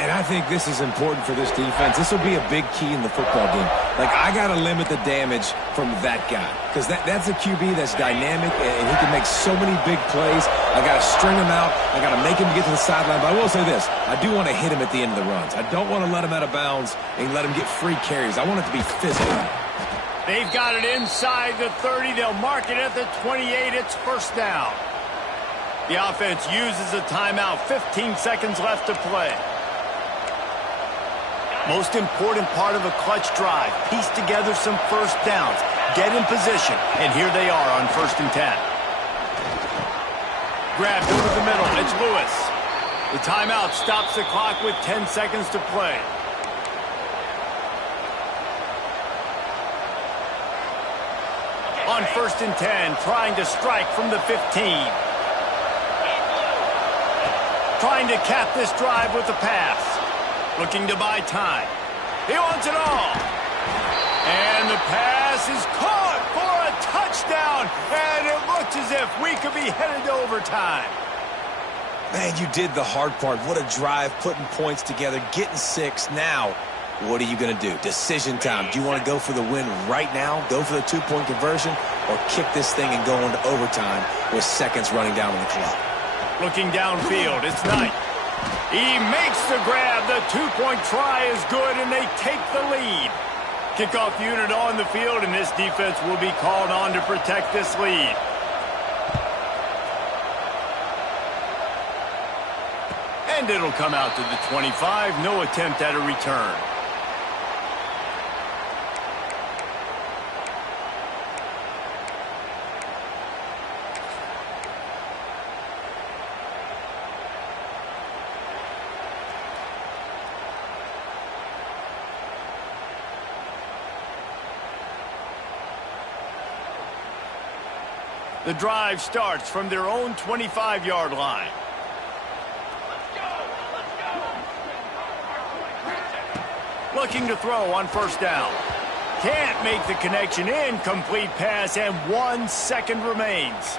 And I think this is important for this defense. This will be a big key in the football game. Like, I got to limit the damage from that guy because that's a QB that's dynamic, and he can make so many big plays. I got to string him out. I got to make him get to the sideline. But I will say this. I do want to hit him at the end of the runs. I don't want to let him out of bounds and let him get free carries. I want it to be physical. They've got it inside the 30. They'll mark it at the 28. It's 1st down. The offense uses a timeout. 15 seconds left to play. Most important part of a clutch drive. Piece together some 1st downs. Get in position. And here they are on 1st and 10. Grabbed over the middle. It's Lewis. The timeout stops the clock with 10 seconds to play. On 1st and 10, trying to strike from the 15. Trying to cap this drive with a pass. Looking to buy time. He wants it all. And the pass is caught for a touchdown. And it looks as if we could be headed to overtime. Man, you did the hard part. What a drive, putting points together, getting 6. Now, what are you going to do? Decision time. Do you want to go for the win right now, go for the 2-point conversion, or kick this thing and go into overtime with seconds running down on the clock? Looking downfield, it's Knight. He makes the grab. The 2-point try is good, and they take the lead. Kickoff unit on the field, and this defense will be called on to protect this lead. And it'll come out to the 25. No attempt at a return. The drive starts from their own 25-yard line. Looking to throw on first down. Can't make the connection. Incomplete pass, and 1 second remains.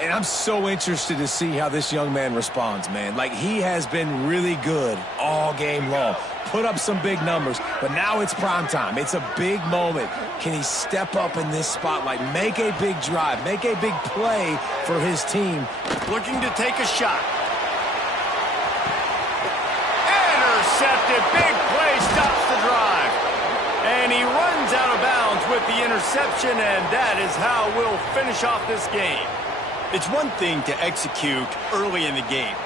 And I'm so interested to see how this young man responds, man. Like, he has been really good all game long. Put up some big numbers, but now it's prime time. It's a big moment. Can he step up in this spotlight, make a big drive, make a big play for his team? Looking to take a shot. Intercepted. Big play stops the drive. And he runs out of bounds with the interception, and that is how we'll finish off this game. It's one thing to execute early in the game.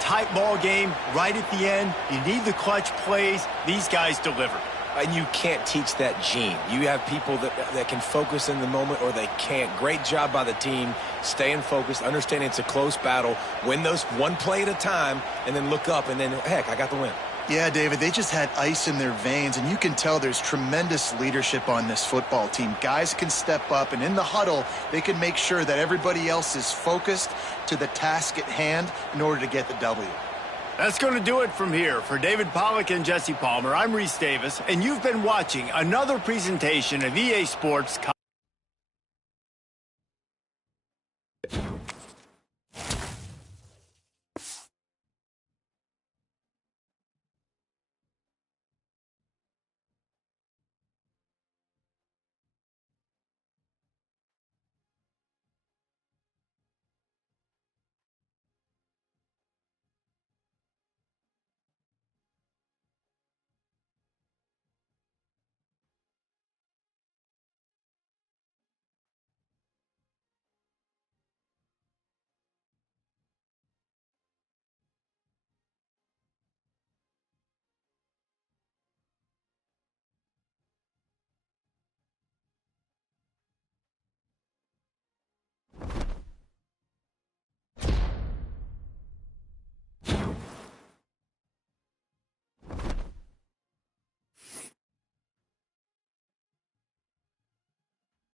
Tight ball game, right at the end. You need the clutch plays. These guys deliver. And you can't teach that gene. You have people that can focus in the moment or they can't. Great job by the team, staying focused, understanding it's a close battle, win those one play at a time, and then look up, and then, heck, I got the win. Yeah, David, they just had ice in their veins, and you can tell there's tremendous leadership on this football team. Guys can step up, and in the huddle, they can make sure that everybody else is focused to the task at hand in order to get the W. That's going to do it from here. For David Pollack and Jesse Palmer, I'm Reese Davis, and you've been watching another presentation of EA Sports